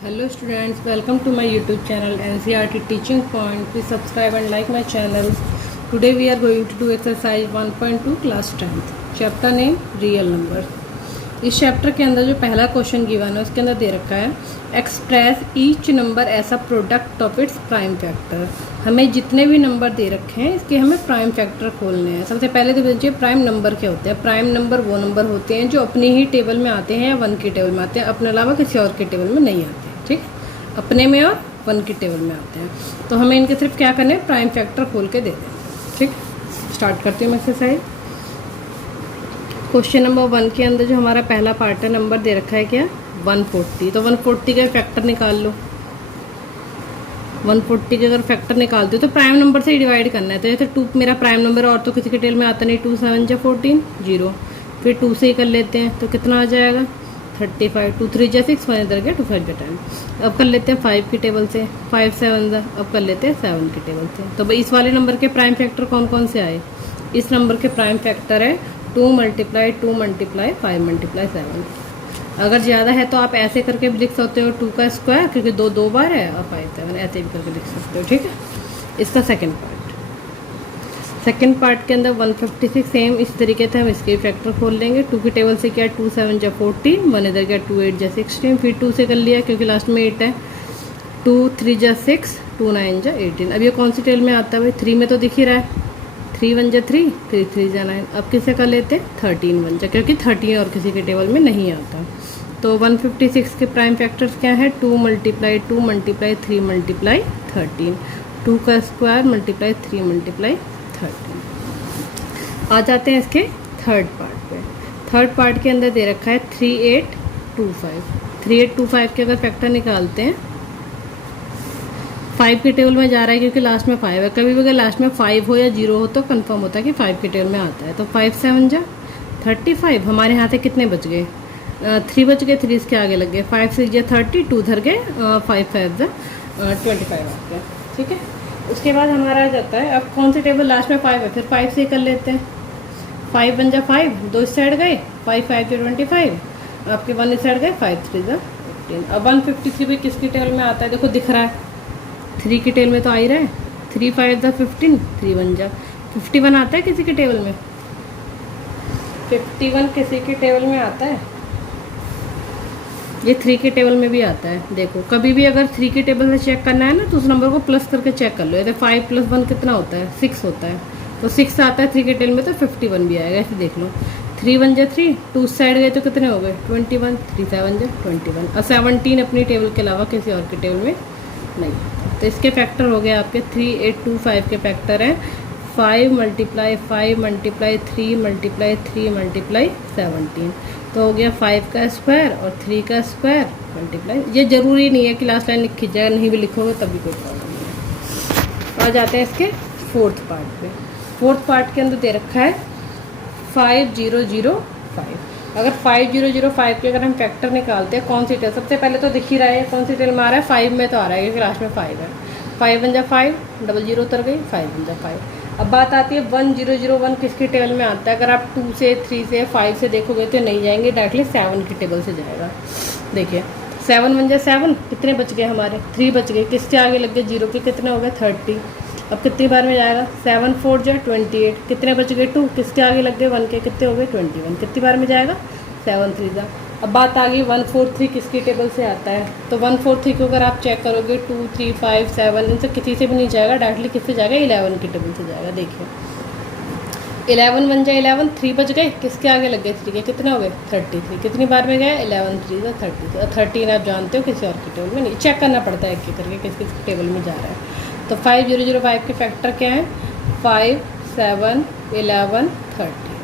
Hello students, welcome to my YouTube channel NCERT Teaching Point. Please subscribe and like my channel. Today we are going to do exercise 1.2 class 10th. Chapter name real number. इस chapter के अंदर जो पहला question given है उसके अंदर दे रखा है express each number as a product of its prime factor. हमें जितने भी नंबर दे रखे हैं इसके हमें प्राइम फैक्टर खोलने हैं। सबसे पहले तो देखिए प्राइम नंबर क्या होते हैं। प्राइम नंबर वो नंबर होते हैं जो अपनी ही टेबल में आते हैं या वन की टेबल में आते हैं, अपने अलावा किसी और की टेबल में नहीं आते। ठीक, अपने में और वन की टेबल में आते हैं। तो हमें इनके सिर्फ क्या करना है, प्राइम फैक्टर खोल के दे दें। ठीक, स्टार्ट करती हूँ मैं एक्सरसाइज। क्वेश्चन नंबर 1 के अंदर जो हमारा पहला पार्ट है, नंबर दे रखा है क्या 140। तो 140 का फैक्टर निकाल लो। 140 का अगर फैक्टर निकालते हो तो प्राइम नंबर से ही डिवाइड करना है। तो जैसे 2 मेरा प्राइम नंबर और तो किसी के टेबल में आता नहीं, 2 7 जा 14 0। फिर 2 से ही कर लेते हैं तो कितना आ जाएगा 35। 2 3 जा 6, 1 इधर गया 2 5 जा 10। अब कर लेते हैं 5 की टेबल से, 5 7 जा। अब कर लेते हैं 7 की टेबल से। तो भाई इस वाले नंबर के प्राइम फैक्टर कौन कौन से आए। इस नंबर के प्राइम फैक्टर है 2 मल्टीप्लाई 2 मल्टीप्लाई 5 मल्टीप्लाई 7। अगर ज़्यादा है तो आप ऐसे करके भी लिख सकते हो 2 का स्क्वायर, क्योंकि 2 2 बार है, और 5 7 ऐसे भी करके लिख सकते हो। ठीक है, इसका सेकंड पार्ट के अंदर 156 सेम इस तरीके से हम इसके फैक्टर खोल लेंगे। 2 की टेबल से क्या 2 7 जा 14, 1 इधर गया 2 8 जा 16। फिर 2 से कर लिया क्योंकि लास्ट में 8 है, 2 3 जा 6, 2 9 जा 18। अब ये कौन सी टेबल में आता है भाई, 3 में तो दिख ही रहा है। 3 1 जा 3, 3 3 जा 9। अब किसे कर लेते हैं 13 1 जा, क्योंकि 13 और किसी के टेबल में नहीं आता। तो 156 के प्राइम फैक्टर्स क्या है 2 मल्टीप्लाई 2 मल्टीप्लाई 3 मल्टीप्लाई 13। 2 का स्क्वायर मल्टीप्लाई 3 मल्टीप्लाई 13। आ जाते हैं इसके थर्ड पार्ट पे। थर्ड पार्ट के अंदर दे रखा है 3825। 3825 के अगर फैक्टर निकालते हैं, 5 की टेबल में जा रहा है क्योंकि लास्ट में 5 है। कभी भी अगर लास्ट में 5 हो या 0 हो तो कंफर्म होता है कि 5 की टेबल में आता है। तो 5 7 जा 35। हमारे यहाँ से कितने बच गए 3 बच गए, 3 इसके आगे लग गए। 5 6 जा 30, 2 धर गए, 5 5 जा 25 आ गया। ठीक है, उसके बाद हमारा आ जाता है अब कौन सी टेबल लास्ट में 5 है, फिर 5 से कर लेते हैं। 5 1 जा 5, 2 इस साइड गए, 5 5 जा 25, आपके 1 इस साइड गए, 5 3 जा 15। अब 153 भी किसकी टेबल में आता है, देखो दिख रहा है 3 की टेबल में तो आ ही रहा है। 3 5 जा 15, 3 1 जा 51 आता है किसी की टेबल में। 51 किसी की टेबल में आता है, ये 3 की टेबल में भी आता है। देखो कभी भी अगर 3 की टेबल से चेक करना है ना तो उस नंबर को प्लस करके चेक कर लो। जैसे 5 + 1 कितना होता है 6 होता है, तो 6 आता है 3 की टेबल में तो 51 भी आएगा। ऐसे देख लो 3 1 जा 3, 2 साइड गए तो कितने हो गए 21, 3 7 जा 21। और 17 अपनी टेबल के अलावा किसी और की टेबल में नहीं आता। तो इसके फैक्टर हो गए आपके 3825 के फैक्टर हैं 5 मल्टीप्लाई 5 मल्टीप्लाई 3 मल्टीप्लाई 3 मल्टीप्लाई 17। तो हो गया 5 का स्क्वायर और 3 का स्क्वायर मल्टीप्लाई। ये ज़रूरी नहीं है कि लास्ट लाइन लिखी जाए, नहीं भी लिखोगे तभी कोई प्रॉब्लम नहीं है। आ जाते हैं इसके फोर्थ पार्ट पे। फोर्थ पार्ट के अंदर दे रखा है 5005। अगर 5005 के अगर हम फैक्टर निकालते हैं कौन सी टेबल, सबसे पहले तो दिख ही रहा है कौन सी टेबल में आ रहा है, 5 में तो आ रहा है क्योंकि लास्ट में 5 है। 5 1 जा 5, डबल 0 उतर गई, 5 1 जा 5। अब बात आती है 1001 किसकी टेबल में आता है। अगर आप 2 से 3 से 5 से देखोगे तो नहीं जाएंगे, डायरेक्टली 7 की टेबल से जाएगा। देखिए 7 1 जा 7, कितने बच गए हमारे 3 बच गए, किसके आगे लग गए 0 के, कितने हो गए 30। अब कितनी बार में जाएगा 7 4 जा 28, कितने बच गए 2, किसके आगे लग गए 1 के, कितने हो गए 21। कितनी बार में जाएगा 7 3 जा। अब बात आ गई 143 किसकी टेबल से आता है। तो 143 को अगर आप चेक करोगे 2 3 5 7 इनसे किसी से भी नहीं जाएगा, डायरेक्टली किससे जाएगा 11 की टेबल से जाएगा। देखिए 11 1 जा 11, 3 बच गए, किसके आगे लग गए 3 के, कितने हो गए 33। कितनी बार में गए 11 3 जा 30। 13 आप जानते हो किसी और की टेबल में नहीं, चेक करना पड़ता है एक एक करके किस किस टेबल में जा रहा है। तो 5005 के फैक्टर क्या है 5 7 11 13।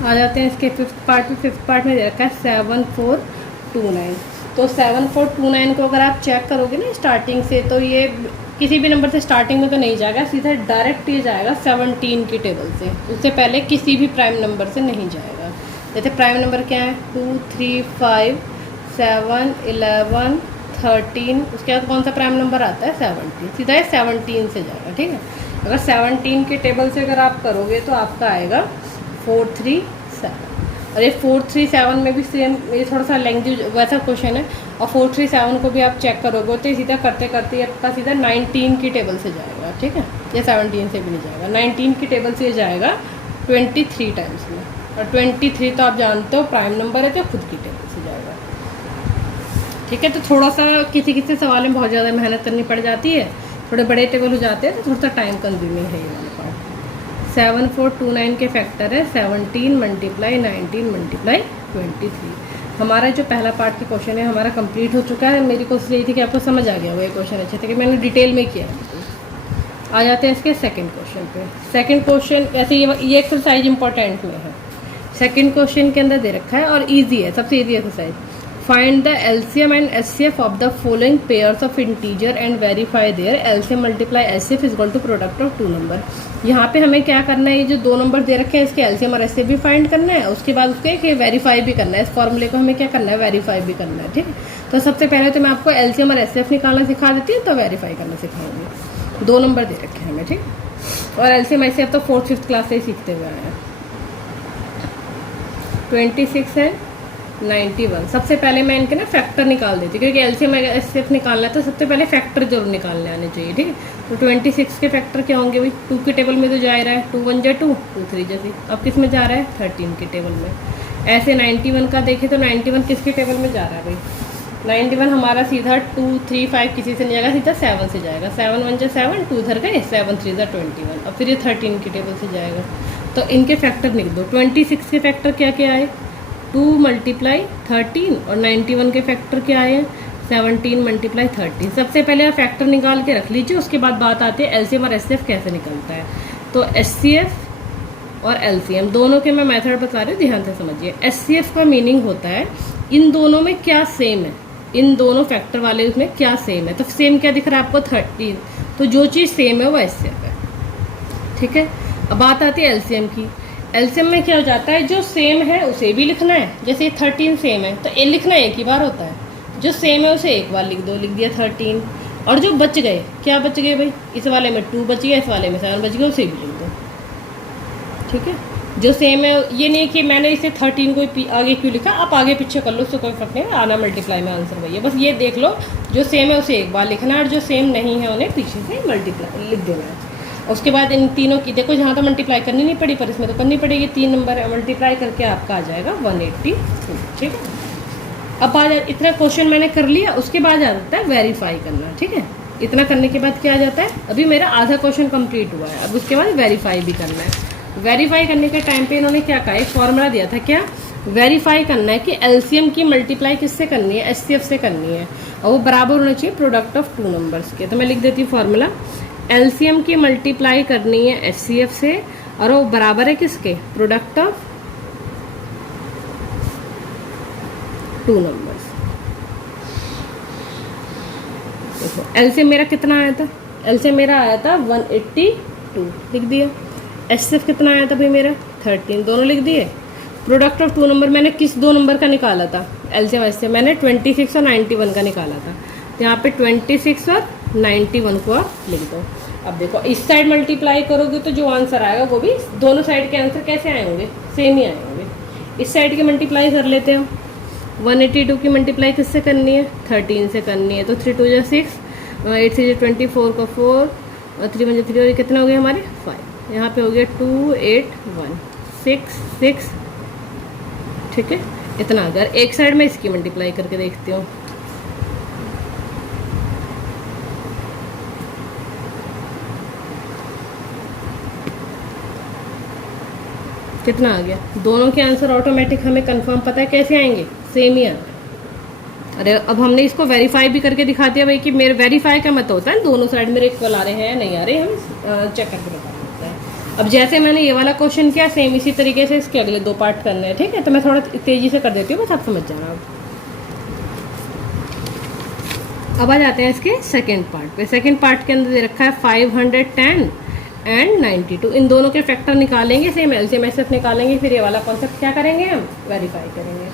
आ जाते हैं इसके फिफ्थ पार्ट में। फिफ्थ पार्ट में दे रखा है 7429। तो 7429 को अगर आप चेक करोगे ना स्टार्टिंग से, तो ये किसी भी नंबर से स्टार्टिंग में तो नहीं जाएगा, सीधा डायरेक्ट ये जाएगा 17 की टेबल से, उससे पहले किसी भी प्राइम नंबर से नहीं जाएगा। जैसे प्राइम नंबर क्या है 2 3 5 7 11 13, उसके बाद कौन सा प्राइम नंबर आता है 17, सीधा ये 17 से जाएगा। ठीक है, अगर 17 की टेबल से अगर आप करोगे तो आपका आएगा 437। और ये 437 में भी सेम, ये थोड़ा सा लेंथी वैसा क्वेश्चन है, और 437 को भी आप चेक करोगे तो सीधा करते करते आपका सीधा 19 की टेबल से जाएगा, ठीक है, ये 17 से भी नहीं जाएगा, 19 की टेबल से जाएगा 23 टाइम्स में, और 23 तो आप जानते हो प्राइम नंबर है तो खुद की टेबल से जाएगा, ठीक है। तो थोड़ा सा किसी किसी सवाल में बहुत ज़्यादा मेहनत करनी पड़ जाती है, थोड़े बड़े टेबल हो जाते हैं तो थोड़ा सा टाइम कंज्यूमिंग है ये वाला पार्ट। 7429 के फैक्टर है 17 मल्टीप्लाई 19 मल्टीप्लाई 23। हमारा जो पहला पार्ट के क्वेश्चन है हमारा कंप्लीट हो चुका है। मेरी कोशिश यही थी कि आपको समझ आ गया वो ये क्वेश्चन अच्छे थे कि मैंने डिटेल में किया है। आ जाते हैं इसके सेकंड क्वेश्चन पे। सेकंड क्वेश्चन ऐसे ये एक्सरसाइज इंपॉर्टेंट में है। सेकंड क्वेश्चन के अंदर दे रखा है और इजी है, सबसे easy exercise. Find the LCM and HCF of the following pairs of integer and verify their LCM multiply HCF is equal to product of two number. यहाँ पे हमें क्या करना है, ये जो दो नंबर दे रखे हैं इसके एलसीएम और एचसीएफ भी फाइंड करना है, उसके बाद उसके वेरीफाई भी करना है। इस फॉर्मूले को हमें क्या करना है, वेरीफाई भी करना है, ठीक है। तो सबसे पहले तो मैं आपको एलसीएम और एचसीएफ निकालना सिखा देती हूँ, तो वेरीफाई करना सिखाऊंगी। दो नंबर दे रखे हैं हमें, ठीक। और एलसीएम एचसीएफ तो 4th-5th क्लास से ही सीखते हुए आए हैं। 26 है 91। सबसे पहले मैं इनके ना फैक्टर निकाल देती हूँ, क्योंकि एलसीएम एचसीएफ निकालना है तो सबसे पहले फैक्टर जरूर निकालने आने चाहिए, ठीक है। तो 26 के फैक्टर क्या होंगे भाई, 2 की टेबल में तो जा रहा है, 2 1 जा 2, 2 3 जैसे। अब किस में जा रहा है, 13 की टेबल में। ऐसे 91 का देखें तो 91 किसकी टेबल में जा रहा है भाई, 91 हमारा सीधा 2 3 5 किसी से नहीं जाएगा, सीधा 7 से जाएगा। 7 1 जा 7, 2 इधर गए, 7 3 जा 21। अब फिर ये 13 की टेबल से जाएगा। तो इनके फैक्टर लिख दो। 26 के फैक्टर क्या क्या आए, 2 मल्टीप्लाई 13, और 91 के फैक्टर क्या आए, 17 मल्टीप्लाई 13। सबसे पहले आप फैक्टर निकाल के रख लीजिए, उसके बाद बात आती है एलसीएम और एचसीएफ कैसे निकलता है। तो एचसीएफ और एलसीएम दोनों के मैं मेथड बता रही हूँ, ध्यान से समझिए। एचसीएफ का मीनिंग होता है इन दोनों में क्या सेम है, इन दोनों फैक्टर वाले उसमें क्या सेम है। तो सेम क्या दिख रहा है आपको, 13। तो जो चीज़ सेम है वो एचसीएफ है, ठीक है। अब बात आती है एलसीएम की। एलसीएम में क्या हो जाता है, जो सेम है उसे भी लिखना है। जैसे 13 सेम है तो ए लिखना एक ही बार होता है, जो सेम है उसे एक बार लिख दो, लिख दिया 13। और जो बच गए, क्या बच गए भाई, इस वाले में 2 बच गया, इस वाले में 7 बच गया, उसे भी लिख दो, ठीक है। जो सेम है, ये नहीं कि मैंने इसे 13 को आगे क्यों लिखा, आप आगे पीछे कर लो, उससे कोई फर्क नहीं है, आना मल्टीप्लाई में आंसर वही है। बस ये देख लो जो सेम है उसे एक बार लिखना है, और जो सेम नहीं है उन्हें पीछे से मल्टीप्लाई लिख देना है। उसके बाद इन तीनों की देखो, जहाँ तो मल्टीप्लाई करनी नहीं पड़ी पर इसमें तो करनी पड़ेगी। 3 नंबर है, मल्टीप्लाई करके आपका आ जाएगा 182, ठीक है। अब आ जाए, इतना क्वेश्चन मैंने कर लिया, उसके बाद आ जाता है वेरीफाई करना, ठीक है। इतना करने के बाद क्या आ जाता है, अभी मेरा आधा क्वेश्चन कंप्लीट हुआ है, अब उसके बाद वेरीफाई भी करना है। वेरीफाई करने के टाइम पे इन्होंने क्या कहा, एक फॉर्मूला दिया था, क्या वेरीफाई करना है कि एलसीएम की मल्टीप्लाई किससे करनी है, एचसीएफ से करनी है, और वो बराबर होना चाहिए प्रोडक्ट ऑफ 2 नंबर्स के। तो मैं लिख देती हूँ फॉर्मूला, एलसीएम की मल्टीप्लाई करनी है एचसीएफ से, और वो बराबर है किसके, प्रोडक्ट ऑफ 2 नंबर्स। देखो एलसीएम मेरा कितना आया था, एलसीएम मेरा आया था 182, लिख दिया। एचसीएफ कितना आया था भाई मेरा, 13, दोनों लिख दिए। प्रोडक्ट ऑफ 2 नंबर मैंने किस 2 नंबर का निकाला था, एलसीएम एचसीएफ, मैंने 26 और 91 का निकाला था। तो यहाँ पे 26 और 91 को आप लिख दो। अब देखो इस साइड मल्टीप्लाई करोगे तो जो आंसर आएगा वो भी, दोनों साइड के आंसर कैसे आएंगे, सेम ही आएंगे। इस साइड की मल्टीप्लाई कर लेते हैं। 182 की मल्टीप्लाई किससे करनी है, 13 से करनी है। तो 3 2 जा 6, 8 6 24 का 4, और 3 1 3, और कितना हो गया हमारे 5। यहाँ पे हो गया 2 8 1 6 6, ठीक है। इतना अगर एक साइड में इसकी मल्टीप्लाई करके देखती हूँ, कितना आ गया, दोनों के आंसर ऑटोमेटिक हमें कंफर्म पता है कैसे आएंगे, सेम ही आएंगे। अरे अब हमने इसको वेरीफाई भी करके दिखा दिया भाई कि मेरे वेरीफाई का मतलब होता है दोनों साइड मेरे इक्वल आ रहे हैं या नहीं आ रहे, हम चेक करके बता सकते हैं। अब जैसे मैंने ये वाला क्वेश्चन किया, सेम इसी तरीके से इसके अगले 2 पार्ट करने हैं, ठीक है। तो मैं थोड़ा तेजी से कर देती हूँ, बस आप समझ जाना। अब आ जाते हैं इसके सेकेंड पार्ट पे। सेकेंड पार्ट के अंदर दे रखा है 510 एंड 92। इन दोनों के फैक्टर निकालेंगे, सेम एलसीएम एचसीएफ निकालेंगे, फिर ये वाला कॉन्सेप्ट क्या करेंगे, हम वेरीफाई करेंगे,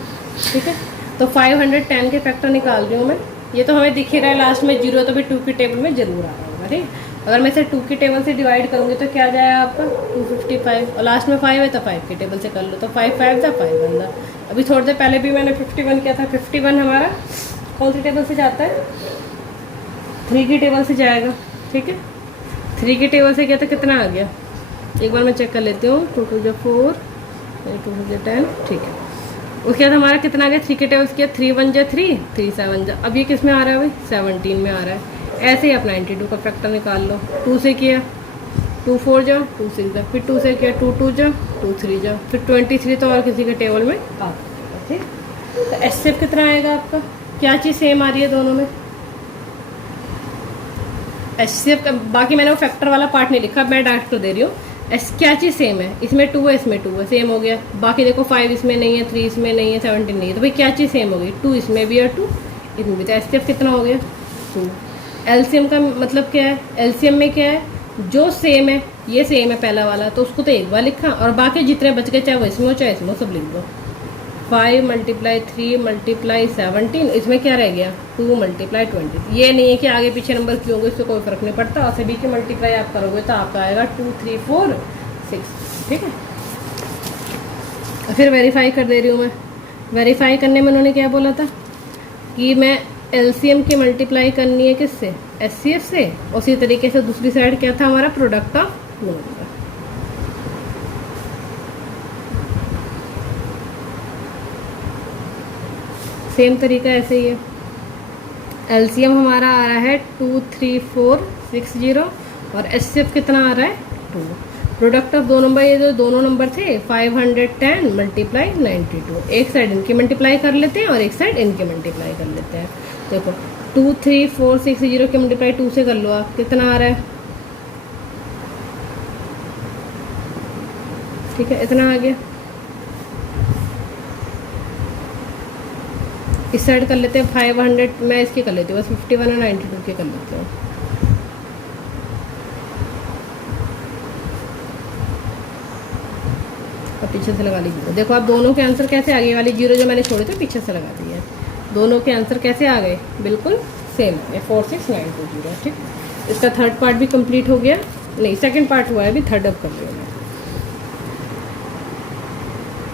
ठीक है। तो 510 के फैक्टर निकाल रही हूँ मैं। ये तो हमें दिख ही रहा है लास्ट में 0, तो भी 2 की टेबल में जरूर आ रहा होगा, ठीक। अगर मैं इसे 2 की टेबल से डिवाइड करूँगी तो क्या आ जाएगा आपका 255, और लास्ट में 5 है तो 5 की टेबल से कर लो, तो 5 5 था 5 बनता। अभी थोड़ी देर पहले भी मैंने 51 किया था। 51 हमारा कौन सी टेबल से जाता है, 3 की टेबल से जाएगा। ठीक है, 3 की टेबल से किया तो कितना आ गया, एक बार मैं चेक कर लेती हूँ। 2 2 4 2 2 10, ठीक है। उसके बाद हमारा कितना आ गया, 3 के टेबल्स किया, 3 1 जा 3 3 7 जा। अब ये किस में आ रहा है भाई, 17 में आ रहा है। ऐसे ही आप 92 का फैक्टर निकाल लो। 2 से किया 2 4 जा 2 6 जा, फिर 2 से किया 2 2 जा 2 3 जा, फिर 23 तो और किसी के टेबल में आ जाएगा। ठीक, तो एचसीएफ कितना आएगा आपका, क्या चीज़ सेम आ रही है दोनों में, एचसीएफ का। बाकी मैंने वो फैक्टर वाला पार्ट नहीं लिखा, मैं डायरेक्ट कर दे रही हूँ। क्या चीज़ सेम है, इसमें 2 है इसमें 2 है, सेम हो गया। बाकी देखो 5 इसमें नहीं है, 3 इसमें नहीं है, 17 नहीं है, तो भाई क्या चीज़ सेम हो गई, 2 इसमें भी और 2 इसमें भी। तो एचसीएफ कितना हो गया 2। एलसीएम का मतलब क्या है, एलसीएम में क्या है, जो सेम है, ये सेम है पहला वाला तो उसको तो एक बार लिखा, और बाकी जितने बच गए चाहे वो इसमें हो चाहे इसमें हो, सब लिख दो। 5 × 3 × 17, इसमें क्या रह गया 2 × 20। ये नहीं है कि आगे पीछे नंबर क्यों होंगे, इससे कोई फर्क नहीं पड़ता, और सभी की मल्टीप्लाई आप करोगे तो आपका आएगा 2 3 4 6। ठीक है, फिर वेरीफाई कर दे रही हूँ मैं। वेरीफाई करने में उन्होंने क्या बोला था कि मैं एलसीएम की मल्टीप्लाई करनी है किससे, एचसीएफ से। उसी तरीके से दूसरी साइड क्या था हमारा, प्रोडक्ट ऑफ नंबर। सेम तरीका ऐसे ही है। एलसीएम हमारा आ रहा है 23460 और एचसीएफ कितना आ रहा है 2। प्रोडक्ट ऑफ दो नंबर, ये जो दोनों नंबर थे 510 × 92, एक साइड इनकी मल्टीप्लाई कर लेते हैं और एक साइड इनके मल्टीप्लाई कर लेते हैं। देखो 23460 की मल्टीप्लाई 2 से कर लो आप, कितना आ रहा है, ठीक है, इतना आ गया। इस साइड कर लेते हैं 500, मैं इसकी कर लेती हूँ बस 51 और 92 की कर लेती हूँ। और पीछे से लगा लीजिए। देखो आप दोनों के आंसर कैसे आ गए, वाली जीरो जो मैंने छोड़े थे पीछे से लगा दिए, दोनों के आंसर कैसे आ गए, बिल्कुल सेम है, 46920। ठीक, इसका थर्ड पार्ट भी कंप्लीट हो गया, नहीं सेकंड पार्ट हुआ है, अभी थर्ड अब कर रही हूँ मैं।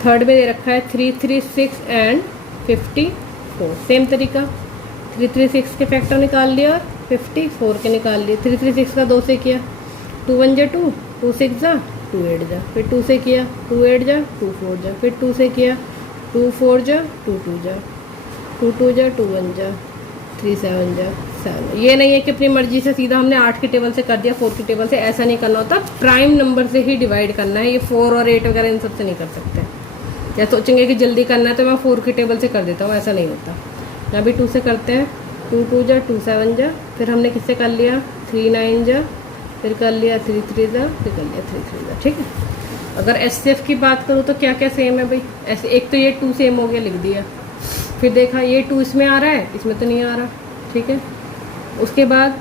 थर्ड में दे रखा है 336 एंड 54, सेम तरीका। 336 के फैक्टर निकाल लिया और 54 के निकाल लिए। 336 का 2 से किया, 2 1 जा 2, 2 6 जा 2 8 जा, फिर 2 से किया 2 8 जा 2 4 जा, फिर 2 से किया 2 4 जा 2 2 जा, 2 2 जा 2 1 जा 3 7 जा 7। ये नहीं है कि अपनी मर्जी से सीधा हमने 8 की टेबल से कर दिया 4 की टेबल से, ऐसा नहीं करना होता, प्राइम नंबर से ही डिवाइड करना है। ये 4 और 8 वगैरह इन सब से नहीं कर सकते। या सोचेंगे कि जल्दी करना है तो मैं 4 की टेबल से कर देता हूँ, ऐसा नहीं होता। यहाँ भी 2 से करते हैं, 2 2 जा 2 7 जा, फिर हमने किससे कर लिया 3 9 जा, फिर कर लिया 3 3 जा, फिर कर लिया 3 3 जा। ठीक है, अगर एचसीएफ की बात करूँ तो क्या क्या सेम है भाई, ऐसे एक तो ये 2 सेम हो गया, लिख दिया। फिर देखा ये 2 इसमें आ रहा है, इसमें तो नहीं आ रहा। ठीक है, उसके बाद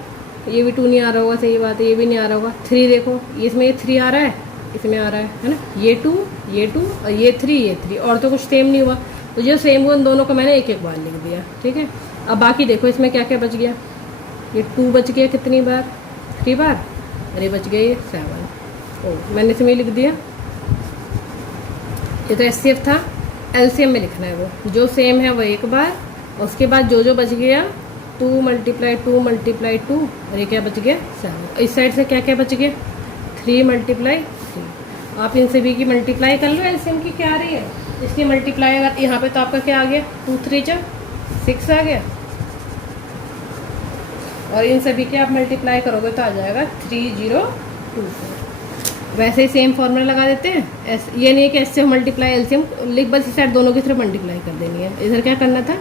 ये भी 2 नहीं आ रहा होगा, सही बात है, ये भी नहीं आ रहा होगा। 3 देखो, इसमें ये 3 आ रहा है, इसमें आ रहा है ना, ये 2 और ये 3 और तो कुछ सेम नहीं हुआ। तो जो सेम हुआ उन दोनों को मैंने एक एक बार लिख दिया। ठीक है, अब बाकी देखो इसमें क्या क्या बच गया, ये 2 बच गया कितनी बार, 3 बार, अरे बच गया ये 7। ओ मैंने इसमें लिख दिया। ये तो एचसीएफ था, एलसीएम में लिखना है वो जो सेम है वो एक बार, और उसके बाद जो जो बच गया 2 × 2 और ये क्या बच गया 7। इस साइड से क्या क्या बच गया 3 × 3। आप इन सभी की मल्टीप्लाई कर लो, एलसीएम की क्या आ रही है, इसकी मल्टीप्लाई अगर यहाँ पे तो आपका क्या आ गया 2 3 जा 6 आ गया, और इन सभी के आप मल्टीप्लाई करोगे तो आ जाएगा 3024। वैसे ही सेम फॉर्मूला लगा देते हैं। ये नहीं है कि एचसीएफ मल्टीप्लाई एलसीएम लिख, बस इस साइड दोनों की तरफ मल्टीप्लाई कर देनी है। इधर क्या करना था,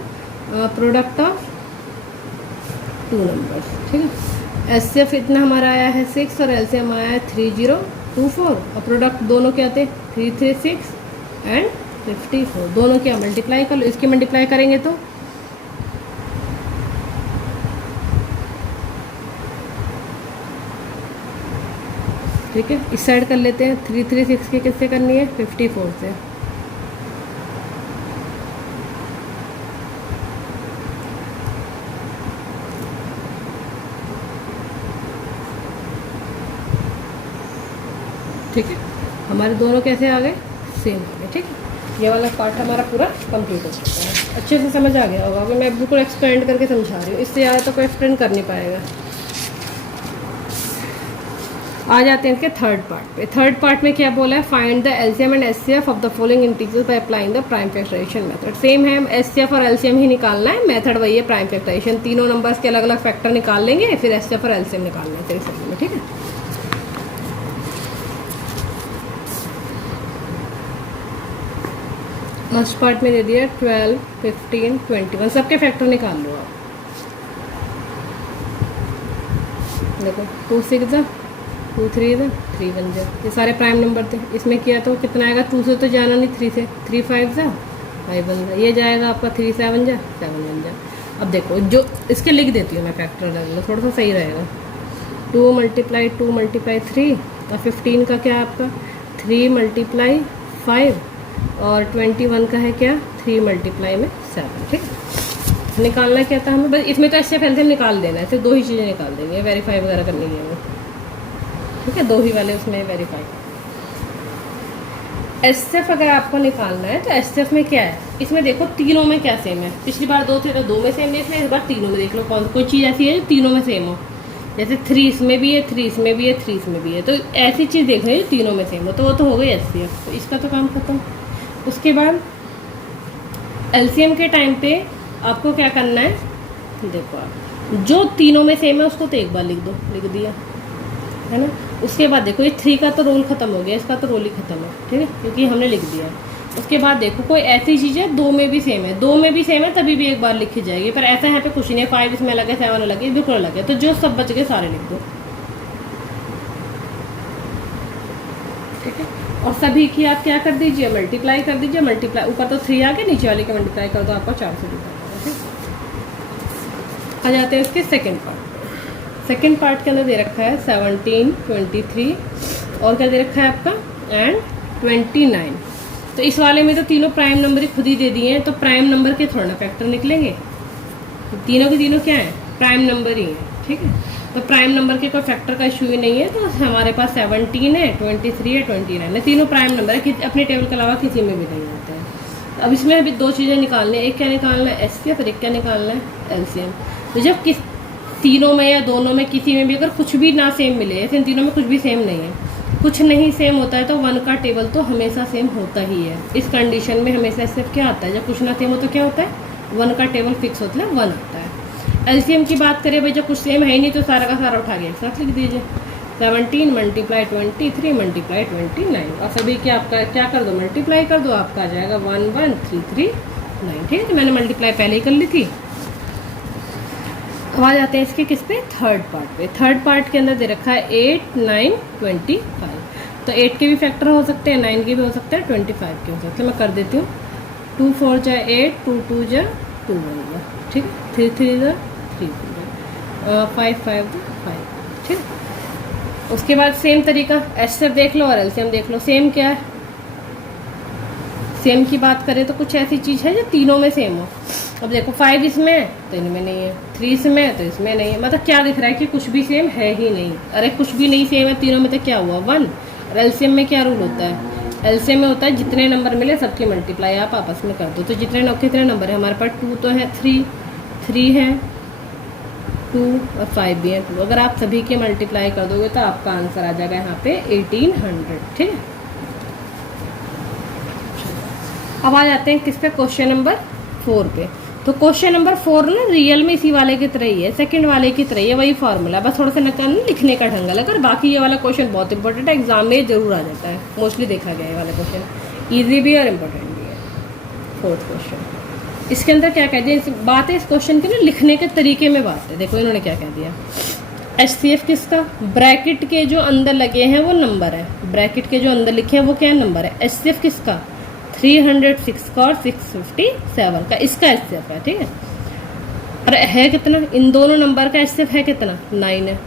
प्रोडक्ट ऑफ 2 नंबर्स। ठीक है, एचसीएफ इतना हमारा आया है 6 और एलसीएम आया है 3024, और प्रोडक्ट दोनों क्या थे 336 एंड 54, दोनों क्या मल्टीप्लाई कर लो। इसकी मल्टीप्लाई करेंगे तो ठीक है, इस साइड कर लेते हैं। 336 की किससे करनी है 54 से, ठीक है, हमारे दोनों कैसे आ गए, सेम आ गए। ठीक है, ये वाला पार्ट हमारा पूरा कंप्लीट हो चुका है। अच्छे से समझ आ गया होगा, अभी मैं बिल्कुल एक्सप्लेन करके समझा रही हूँ, इससे ज़्यादा तो कोई एक्सप्लेन कर नहीं पाएगा। आ जाते हैं इसके थर्ड पार्ट पे। थर्ड पार्ट में क्या बोला है, find the LCM and HCF of the following integers by applying the prime factorisation method. Same है, एचसीएफ और एलसीएम ही निकालना है, मेथड वही है प्राइम फैक्टराइजेशन। तीनों नंबर्स के अलग अलग फैक्टर निकाल लेंगे, फिर एचसीएफ और एलसीएम निकालना है तेरे समझ में। ठीक है, फर्स्ट पार्ट में दे दिया 12, 15, 21, सबके फैक्टर निकाल लो आप। देखो 2 6 2 3 3 1 जा, ये सारे प्राइम नंबर थे। इसमें किया तो कितना आएगा, 2 से तो जाना नहीं, 3 से, 3 5 जा 5 1 जा, ये जाएगा आपका 3 7 जा 7 1 जा। अब देखो जो इसके लिख देती हूँ मैं फैक्टर अलग अलग, थोड़ा सा सही रहेगा। 2 × 2 × 3 और 15 का क्या आपका 3 × 5 और 21 का है क्या 3 × 7। ठीक है, निकालना क्या था हमें, बस इसमें तो एचसीएफ एलसीएम निकाल देना है, सिर्फ 2 ही चीज़ें निकाल देनी है, वेरीफाई वगैरह करनी है वो। ठीक है, 2 ही वाले उसमें वेरीफाई। एचसीएफ अगर आपको निकालना है तो एचसीएफ में क्या है, इसमें देखो तीनों में क्या सेम है। पिछली बार 2 थे तो 2 में सेम देख लें, इस बार तीनों में देख लो कौन कोई चीज़ ऐसी है जो तीनों में सेम हो। जैसे 3 इसमें भी है, 3 इसमें भी है, 3 इसमें भी है, तो ऐसी चीज़ देख रहे हैं जो तीनों में सेम हो, तो वो तो हो गई एचसीएफ, तो इसका तो काम खत्म। उसके बाद एलसीएम के टाइम पे आपको क्या करना है, देखो आप जो तीनों में सेम है उसको तो एक बार लिख दो, लिख दिया है ना। उसके बाद देखो ये 3 का तो रोल खत्म हो गया, इसका तो रोल ही खत्म है। ठीक है, क्योंकि हमने लिख दिया है। उसके बाद देखो कोई ऐसी चीज़ है 2 में भी सेम है, 2 में भी सेम है तभी भी एक बार लिखी जाएगी, पर ऐसा यहाँ पे कुछ नहीं है। 5 इसमें अलग है, 7 अलग है, बिल्कुल अलग है, तो जो सब बच गए सारे लिख दो। ठीक है, और सभी की आप क्या कर दीजिए, मल्टीप्लाई कर दीजिए। मल्टीप्लाई ऊपर तो 3 आ गए, नीचे वाले के मल्टीप्लाई कर दो, आपको 4 से डिवाइड। आ जाते हैं उसके सेकेंड पार्ट। सेकेंड पार्ट के अंदर दे रखा है 17, 23 और क्या दे रखा है आपका एंड 29। तो इस वाले में तो तीनों प्राइम नंबर ही खुद ही दे दिए हैं, तो प्राइम नंबर के थोड़ा ना फैक्टर निकलेंगे, तीनों के तीनों क्या है, प्राइम नंबर ही है। ठीक है, तो प्राइम नंबर के कोई फैक्टर का इशू ही नहीं है। तो हमारे पास 17 है, 23 है, 29 है, तीनों प्राइम नंबर है, अपने टेबल के अलावा किसी में भी नहीं होता है। अब इसमें अभी 2 चीज़ें निकालनी है, एक क्या निकालना है एचसीएफ और एक क्या निकालना है एलसीएम। तो जब किस तीनों में या दोनों में किसी में भी अगर कुछ भी ना सेम मिले, ऐसे इन तीनों में कुछ भी सेम नहीं है, कुछ नहीं सेम होता है, तो 1 का टेबल तो हमेशा सेम होता ही है। इस कंडीशन में हमेशा सिर्फ क्या आता है, जब कुछ ना सेम हो तो क्या होता है 1 का टेबल फिक्स होता है, 1 आता है। एलसीएम की बात करें भाई, जब कुछ सेम है ही नहीं तो सारा का सारा उठा के एक साथ लिख दीजिए। 17 × 23 × 29 और सभी के आपका क्या कर दो, मल्टीप्लाई कर दो, आपका आ जाएगा 11339। ठीक है, तो मैंने मल्टीप्लाई पहले ही कर ली थी। अब आ जाते हैं इसके किस पे, थर्ड पार्ट पे। थर्ड पार्ट के अंदर दे रखा है 8, 9, 25। तो 8 के भी फैक्टर हो सकते हैं, 9 के भी हो सकते हैं, 25 के हो सकते हैं। मैं कर देती हूँ 2 4 जा 8, 2 2 जा 2 1 जा। ठीक है, 3 3 जा 3 5 5 5। ठीक है, उसके बाद सेम तरीका एचसीएफ देख लो और एलसीएम देख लो। सेम क्या है, सेम की बात करें तो कुछ ऐसी चीज़ है जो तीनों में सेम हो। अब देखो 5 इसमें है तो इनमें नहीं है, 3 इसमें है तो इसमें नहीं है, मतलब क्या दिख रहा है कि कुछ भी सेम है ही नहीं। अरे कुछ भी नहीं सेम है तीनों में तो क्या हुआ 1। और एलसीएम में क्या रूल होता है, एलसीएम में होता है जितने नंबर मिले सबकी मल्टीप्लाई आप आपस में कर दो। तो कितने नंबर है हमारे पास, 2 तो है, 3 है, 2 और 5 भी है 2। अगर आप सभी के मल्टीप्लाई कर दोगे तो आपका आंसर आ जाएगा यहाँ पे 1800। ठीक है, अब आ जाते हैं किस पे, क्वेश्चन नंबर 4 पे। तो क्वेश्चन नंबर 4 ना रियल में इसी वाले की तरह ही है, सेकंड वाले की तरह ही है, वही फॉर्मूला, बस थोड़ा सा नकल लिखने का ढंग अलग। और बाकी ये वाला क्वेश्चन बहुत इंपॉर्टेंट है, एग्जाम में जरूर आ जाता है, मोस्टली देखा गया है ये वाला क्वेश्चन, ईजी भी और इम्पोर्टेंट भी है। 4th क्वेश्चन, इसके अंदर क्या कह दिया, बात है इस क्वेश्चन के ना लिखने के तरीके में बात है। देखो इन्होंने क्या कह दिया, एचसीएफ किसका, ब्रैकेट के जो अंदर लगे हैं वो नंबर है, ब्रैकेट के जो अंदर लिखे हैं वो क्या नंबर है। एचसीएफ किसका, 306 का और 657 का, इसका एचसीएफ है। ठीक है, और है कितना, इन दोनों नंबर का एचसीएफ है कितना, 9 है।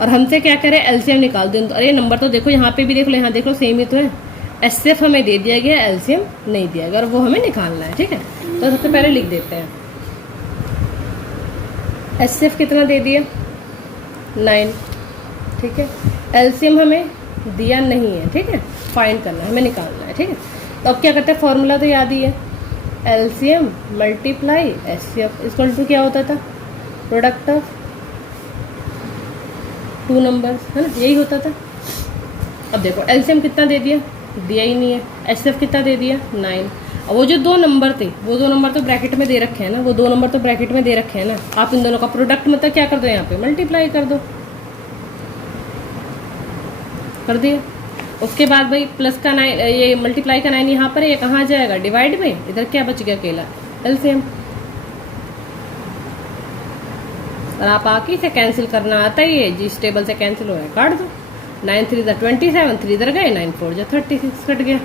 और हमसे क्या करें, एलसीएम निकाल दो। अरे नंबर तो देखो यहाँ पे भी देख लो, यहाँ देख लो सेम ही तो है। एचसीएफ हमें दे दिया गया, एलसीएम नहीं दिया गया, और वो हमें निकालना है। ठीक है, तो सबसे पहले लिख देते हैं एचसीएफ कितना दे दिया 9। ठीक है, एलसीएम हमें दिया नहीं है, ठीक है, फाइंड करना है, हमें निकालना है, ठीक है। तो अब क्या करते हैं, फॉर्मूला तो याद ही है, LCM multiply HCF equal to क्या होता था, प्रोडक्ट ऑफ टू नंबर्स, है ना, यही होता था। अब देखो एलसीएम कितना दे दिया ही नहीं है, एचसीएफ कितना दे दिया 9। अब वो जो दो नंबर थे, वो दो नंबर तो ब्रैकेट में दे रखे हैं ना, वो दो नंबर तो ब्रैकेट में दे रखे हैं ना, आप इन दोनों का प्रोडक्ट मतलब क्या कर दो, यहाँ पे मल्टीप्लाई कर दो, कर दिया। उसके बाद भाई प्लस का 9, ये मल्टीप्लाई का 9 यहाँ पर है, ये कहाँ जाएगा, डिवाइड में, इधर क्या बच गया अकेला एलसीएम। और आप आके इसे कैंसिल करना आता ही है, जिस टेबल से कैंसिल हो रहा है काट दो, 9 3 27, 3 इधर गए, 9 4 36 कट गया,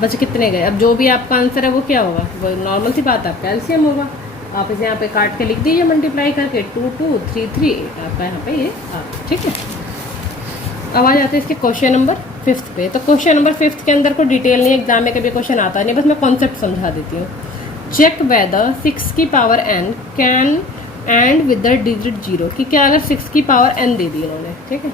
बच कितने गए। अब जो भी आपका आंसर है वो क्या होगा, वो नॉर्मल सी बात है, आपका एलसीएम होगा। आप इसे यहाँ पे काट के लिख दीजिए मल्टीप्लाई करके, 2 2 3 3 आपका यहाँ पे ये ठीक है। अब आ जाते हैं इसके क्वेश्चन नंबर 5 पे। तो क्वेश्चन नंबर 5 के अंदर कोई डिटेल नहीं, एग्जाम में कभी क्वेश्चन आता नहीं, बस मैं कॉन्सेप्ट समझा देती हूँ। चेक वेदर 6 की power n can and with the digit 0, कि क्या अगर 6 की पावर n दे दी इन्होंने, ठीक है।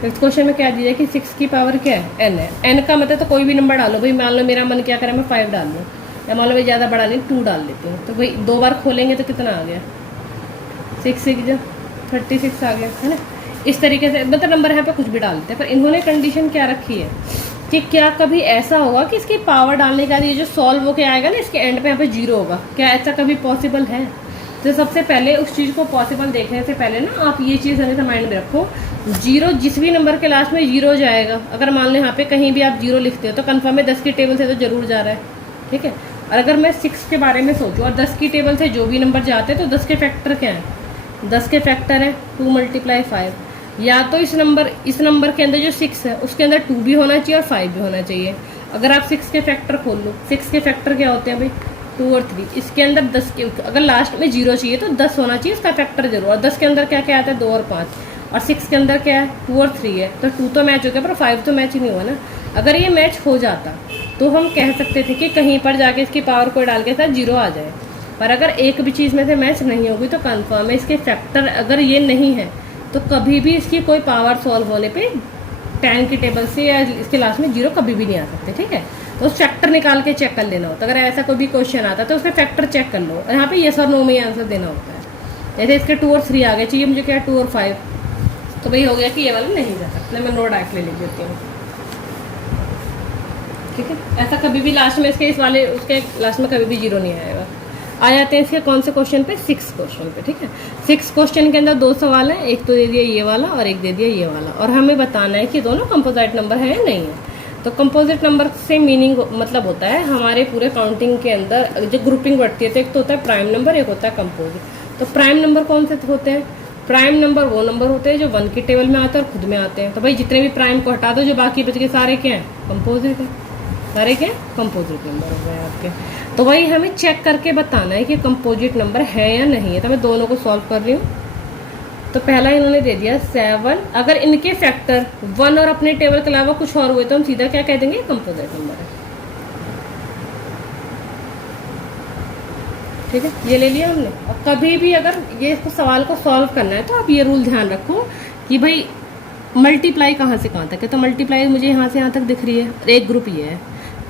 फिफ्थ क्वेश्चन में क्या दिया कि 6 की पावर क्या है, n है। n का मतलब तो कोई भी नंबर डालो भाई, मान लो मेरा मन क्या करे मैं 5 डाल दूँ, या मान लो भाई ज़्यादा बड़ा नहीं 2 डाल लेती हूँ, तो भाई 2 बार खोलेंगे तो कितना आ गया, 6 6 36 आ गया, है ना। इस तरीके से मतलब नंबर यहाँ पे कुछ भी डाल देते हैं, पर इन्होंने कंडीशन क्या रखी है कि क्या कभी ऐसा होगा कि इसकी पावर डालने के बाद ये जो सॉल्व होके आएगा ना, इसके एंड पे यहाँ पे 0 होगा, क्या ऐसा कभी पॉसिबल है। तो सबसे पहले उस चीज़ को पॉसिबल देखने से पहले ना आप ये चीज़ हमेशा माइंड में रखो, 0 जिस भी नंबर के लास्ट में 0 जाएगा, अगर मान लो यहाँ पे कहीं भी आप 0 लिखते हो तो कन्फर्म है 10 की टेबल से तो जरूर जा रहा है, ठीक है। और अगर मैं 6 के बारे में सोचूं और 10 की टेबल से जो भी नंबर जाते हैं तो 10 के फैक्टर क्या है, 10 के फैक्टर है 2 × 5, या तो इस नंबर के अंदर जो 6 है उसके अंदर 2 भी होना चाहिए और 5 भी होना चाहिए। अगर आप 6 के फैक्टर खोल लो, 6 के फैक्टर क्या होते हैं भाई 2 और 3, इसके अंदर 10 के, अगर लास्ट में 0 चाहिए तो 10 होना चाहिए उसका फैक्टर जरूर। और 10 के अंदर क्या क्या आता है 2 और 5, और 6 के अंदर क्या है 2 और 3 है, तो 2 तो मैच हो गया पर 5 तो मैच ही नहीं हुआ ना। अगर ये मैच हो जाता तो हम कह सकते थे कि कहीं पर जाके इसकी पावर को डाल के साथ 0 आ जाए, पर अगर एक भी चीज़ में से मैच नहीं होगी तो कन्फर्म है इसके फैक्टर अगर ये नहीं है तो कभी भी इसकी कोई पावर सॉल्व होने पे 10 की टेबल से या इसके लास्ट में 0 कभी भी नहीं आ सकते, ठीक है। तो उस फैक्टर निकाल के चेक कर लेना होता है। अगर ऐसा कोई भी क्वेश्चन आता है तो उसका फैक्टर चेक कर लो, और यहाँ पे यस और नो में ही आंसर देना होता है। जैसे इसके 2 और 3 आ गए, चाहिए मुझे क्या 2 और 5, तो भाई हो गया कि ये वाला नहीं जा सकता, मैं नो डायरेक्टली लिख देती हूँ, ठीक है। ऐसा कभी भी लास्ट में इसके इस वाले उसके लास्ट में कभी भी 0 नहीं आएगा। आ जाते हैं इसके कौन से क्वेश्चन पे, 6 क्वेश्चन पे, ठीक है। 6 क्वेश्चन के अंदर 2 सवाल हैं, एक तो दे दिया ये वाला और एक दे दिया ये वाला, और हमें बताना है कि दोनों कंपोजिट नंबर है या नहीं है। तो कंपोजिट नंबर से मीनिंग मतलब होता है हमारे पूरे काउंटिंग के अंदर जो ग्रुपिंग बढ़ती है, तो एक तो होता है प्राइम नंबर, एक होता है कंपोजिट। तो प्राइम नंबर कौन से होते हैं, प्राइम नंबर वो नंबर होते हैं जो 1 की टेबल में आते हैं और खुद में आते हैं। तो भाई जितने भी प्राइम को हटा दो, जो बाकी बच गए सारे क्या हैं, कंपोजिट है, सारे क्या कंपोजिट नंबर हो गए आपके। तो वही हमें चेक करके बताना है कि कंपोजिट नंबर है या नहीं है। तो मैं दोनों को सॉल्व कर रही हूँ। तो पहला इन्होंने दे दिया 7, अगर इनके फैक्टर 1 और अपने टेबल के अलावा कुछ और हुए तो हम सीधा क्या कह देंगे, कंपोजिट नंबर है, ठीक है। ये ले लिया हमने। और कभी भी अगर ये इसको सवाल को सॉल्व करना है तो आप ये रूल ध्यान रखो कि भाई मल्टीप्लाई कहाँ से कहाँ तक है। तो मल्टीप्लाई मुझे यहाँ से यहाँ तक दिख रही है, एक ग्रुप ये है।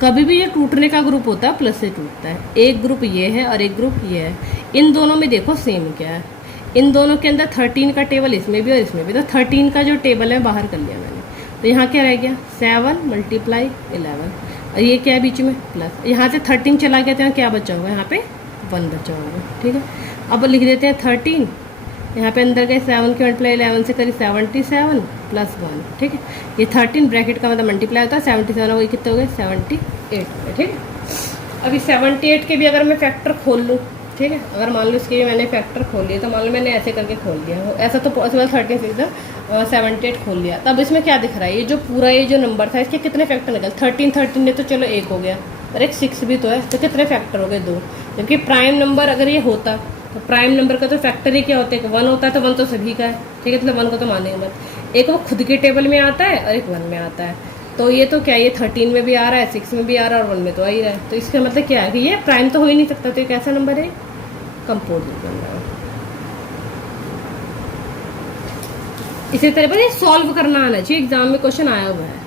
कभी भी ये टूटने का ग्रुप होता है प्लस से टूटता है। एक ग्रुप ये है और एक ग्रुप ये है। इन दोनों में देखो सेम क्या है, इन दोनों के अंदर 13 का टेबल इसमें भी और इसमें भी। तो 13 का जो टेबल है बाहर कर लिया मैंने। तो यहाँ क्या रह गया 7 × 11, और ये क्या है बीच में प्लस। यहाँ से 13 चला गया तो यहाँ क्या बचा होगा, यहाँ पे 1 बचा होगा, ठीक है। अब लिख देते हैं 13, यहाँ पे अंदर गए 7 की मल्टीप्लाई 11 से करी 77 + 1, ठीक है। ये 13 ब्रैकेट का मतलब मल्टीप्लाई होता है, 77 हो गई, कितने हो गए 78, ठीक है। अभी 78 के भी अगर मैं फैक्टर खोल लूँ, ठीक है, अगर मान लो इसके मैंने फैक्टर खोल लिया, तो मान लो मैंने ऐसे करके खोल दिया, ऐसा तो पॉसिबल 36 78 खोल लिया। तब इसमें क्या दिख रहा है, ये जो पूरा ये जो नंबर था इसके कितने फैक्टर निकल, 13 ने तो चलो 1 हो गया, और एक 6 भी तो है, तो कितने फैक्टर हो गए 2। जबकि प्राइम नंबर अगर ये होता तो प्राइम नंबर का तो फैक्टर ही क्या होता है, 1 होता है, तो 1 तो सभी का है, ठीक है। मतलब 1 को तो मानेंगे मत। एक वो खुद के टेबल में आता है और एक 1 में आता है। तो ये तो क्या, ये 13 में भी आ रहा है, 6 में भी आ रहा है, और 1 में तो आ ही रहा है। तो इसका मतलब क्या है कि ये प्राइम तो हो ही नहीं सकता। तो एक ऐसा नंबर है कंपोजिट नंबर। इसी तरह पर ये सॉल्व करना आना चाहिए, एग्जाम में क्वेश्चन आया हुआ है।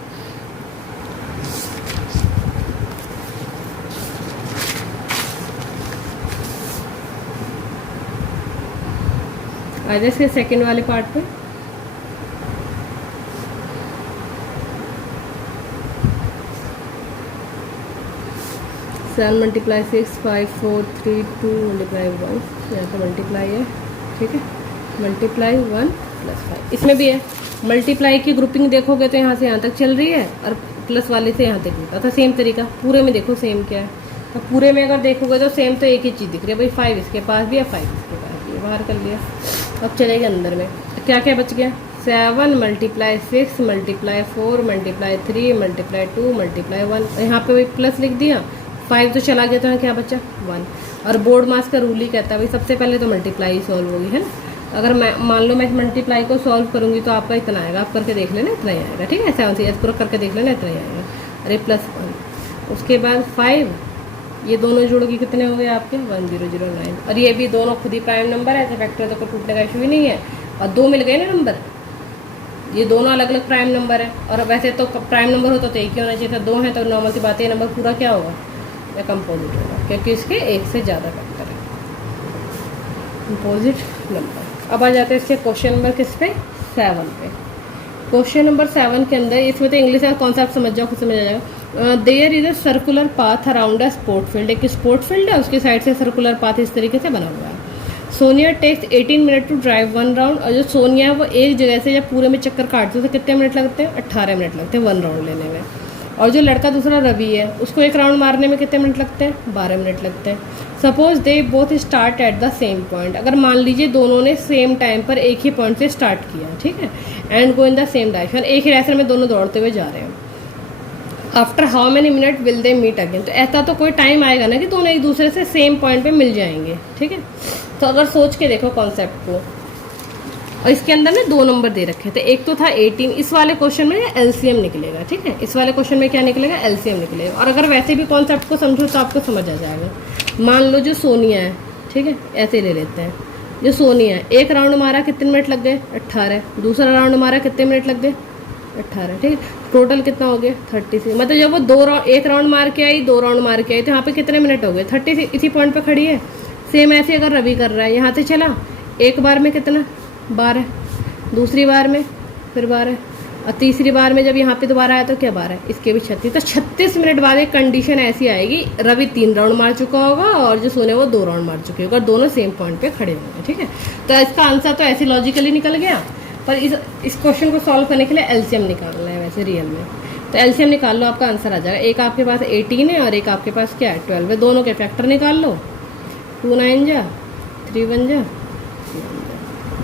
आज इसके सेकंड वाले पार्ट पे सेवन मल्टीप्लाई 6 5 4 3 2 मल्टीप्लाई 1, यहाँ पे मल्टीप्लाई है, ठीक है, मल्टीप्लाई 1 प्लस 5। इसमें भी है मल्टीप्लाई की ग्रुपिंग, देखोगे तो यहाँ से यहाँ तक चल रही है और प्लस वाले से यहाँ तक होता था सेम तरीका। पूरे में देखो सेम क्या है, तो पूरे में अगर देखोगे तो सेम तो एक ही चीज़ दिख रही है भाई, 5 इसके पास भी है 5 इसके पास भी है, बाहर कर लिया। अब चलेगा अंदर में, क्या क्या बच गया, 7 multiply 6 multiply 4 multiply 3 multiply 2 multiply 1, यहाँ पे वही प्लस लिख दिया, 5 तो चला गया, तो यहाँ क्या बचा 1। और बोर्ड मास का रूल ही कहता है भाई सबसे पहले तो मल्टीप्लाई ही सॉल्व होगी, है ना। अगर मैं मान लो मैं मल्टीप्लाई को सॉल्व करूँगी तो आपका इतना आएगा, आप करके देख लेना इतना ही आएगा, ठीक है, 7 से पूरा करके देख लेना इतना ही आएगा, अरे प्लस 1। उसके बाद 5, ये दोनों जोड़ोगे कितने हो गए आपके 1009, और ये भी दोनों खुद ही प्राइम नंबर है, तो फैक्टर तो कोई टूटने का इशू ही नहीं है। और 2 मिल गए ना नंबर, ये दोनों अलग अलग प्राइम नंबर है, और वैसे तो प्राइम नंबर होता तो एक ही होना चाहिए था, 2 है तो नॉर्मल सी बात है, ये नंबर पूरा क्या होगा या कंपोजिट होगा, क्योंकि इसके एक से ज़्यादा फैक्टर है, कंपोजिट नंबर। अब आ जाते हैं इसके क्वेश्चन नंबर किस पे 7 पे। क्वेश्चन नंबर 7 के अंदर, इसमें तो इंग्लिश का कॉन्सेप्ट समझ जाओ, खुद समझ आ जाएगा। There is a circular path around a sport field, एक स्पोर्ट फील्ड है, उसके साइड से सर्कुलर पाथ इस तरीके से बना हुआ है। Sonia takes 18 minute to drive 1 round, और जो सोनिया है वो एक जगह से जब पूरे में चक्कर काटते तो कितने मिनट लगते हैं 18 मिनट लगते हैं 1 राउंड लेने में। और जो लड़का दूसरा रवि है उसको एक राउंड मारने में कितने मिनट लगते हैं 12 मिनट लगते हैं। Suppose they both start at the same point, अगर मान लीजिए दोनों ने सेम टाइम पर एक ही पॉइंट से स्टार्ट किया, ठीक है, and go in the same direction, एक ही डायरेक्शन में दोनों दौड़ते हुए जा रहे हैं। After how many minute will they meet again, तो ऐसा तो कोई टाइम आएगा ना कि दोनों एक दूसरे से सेम पॉइंट पे मिल जाएंगे, ठीक है। तो अगर सोच के देखो कॉन्सेप्ट को, और इसके अंदर ना 2 नंबर दे रखे थे, एक तो था 18, इस वाले क्वेश्चन में एलसीएम निकलेगा, ठीक है, इस वाले क्वेश्चन में क्या निकलेगा एलसीएम निकलेगा। और अगर वैसे भी कॉन्सेप्ट को समझो तो आपको समझ आ जाएगा। मान लो जो सोनिया है, ठीक है, ऐसे ले लेते हैं, जो सोनिया है एक राउंड मारा कितने मिनट लग गए 18, दूसरा राउंड मारा कितने मिनट लग गए 18, ठीक है, टोटल कितना हो गया 36। मतलब जब वो एक राउंड मार के आई 2 राउंड मार के आई तो यहाँ पे कितने मिनट हो गए 36, इसी पॉइंट पे खड़ी है। सेम ऐसे अगर रवि कर रहा है, यहाँ से चला एक बार में कितना 12, दूसरी बार में फिर 12, और तीसरी बार में जब यहाँ पे दोबारा आया तो क्या 12, इसके भी 36, तो 36 मिनट बाद एक कंडीशन ऐसी आएगी, रवि 3 राउंड मार चुका होगा और जो सोने वो 2 राउंड मार चुके होगा, दोनों सेम पॉइंट पे खड़े होंगे, ठीक है। तो इसका आंसर तो ऐसे लॉजिकली निकल गया, पर इस क्वेश्चन को सॉल्व करने के लिए एलसीएम निकालना है वैसे रियल में। तो एलसीएम निकाल लो, आपका आंसर आ जाएगा। एक आपके पास 18 है और एक आपके पास क्या है 12 है, दोनों के फैक्टर निकाल लो, 2 9 जा 3 1 जा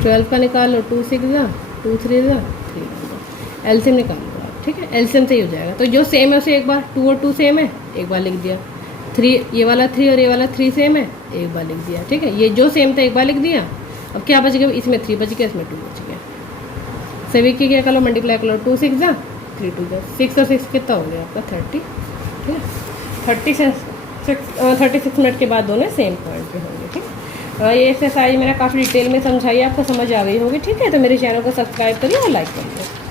12 का निकाल लो, 2 6 जा 2 3 जा 3 जा, एलसीएम निकाल लो आप, ठीक है, एलसीएम से ही हो जाएगा। तो जो सेम है उसे एक बार, 2 और 2 सेम है एक बार लिख दिया, 3 ये वाला 3 और ये वाला 3 सेम है एक बार लिख दिया, ठीक है, ये जो सेम था एक बार लिख दिया। अब क्या बच गया, इसमें 3 बच गया, इसमें 2 बच गया, सभी की क्या कर लो मल्टीप्लाई कर लो, 2 6 जा 3 2 जा 6 और 6 कितना हो गया आपका 30, ठीक है, 36 मिनट के बाद दोनों सेम पॉइंट पे होंगे, ठीक है। ये एक्सरसाइज मैंने काफ़ी डिटेल में समझाई, आपको समझ आ गई होगी, ठीक है। तो मेरे चैनल को सब्सक्राइब करिए और लाइक करिए।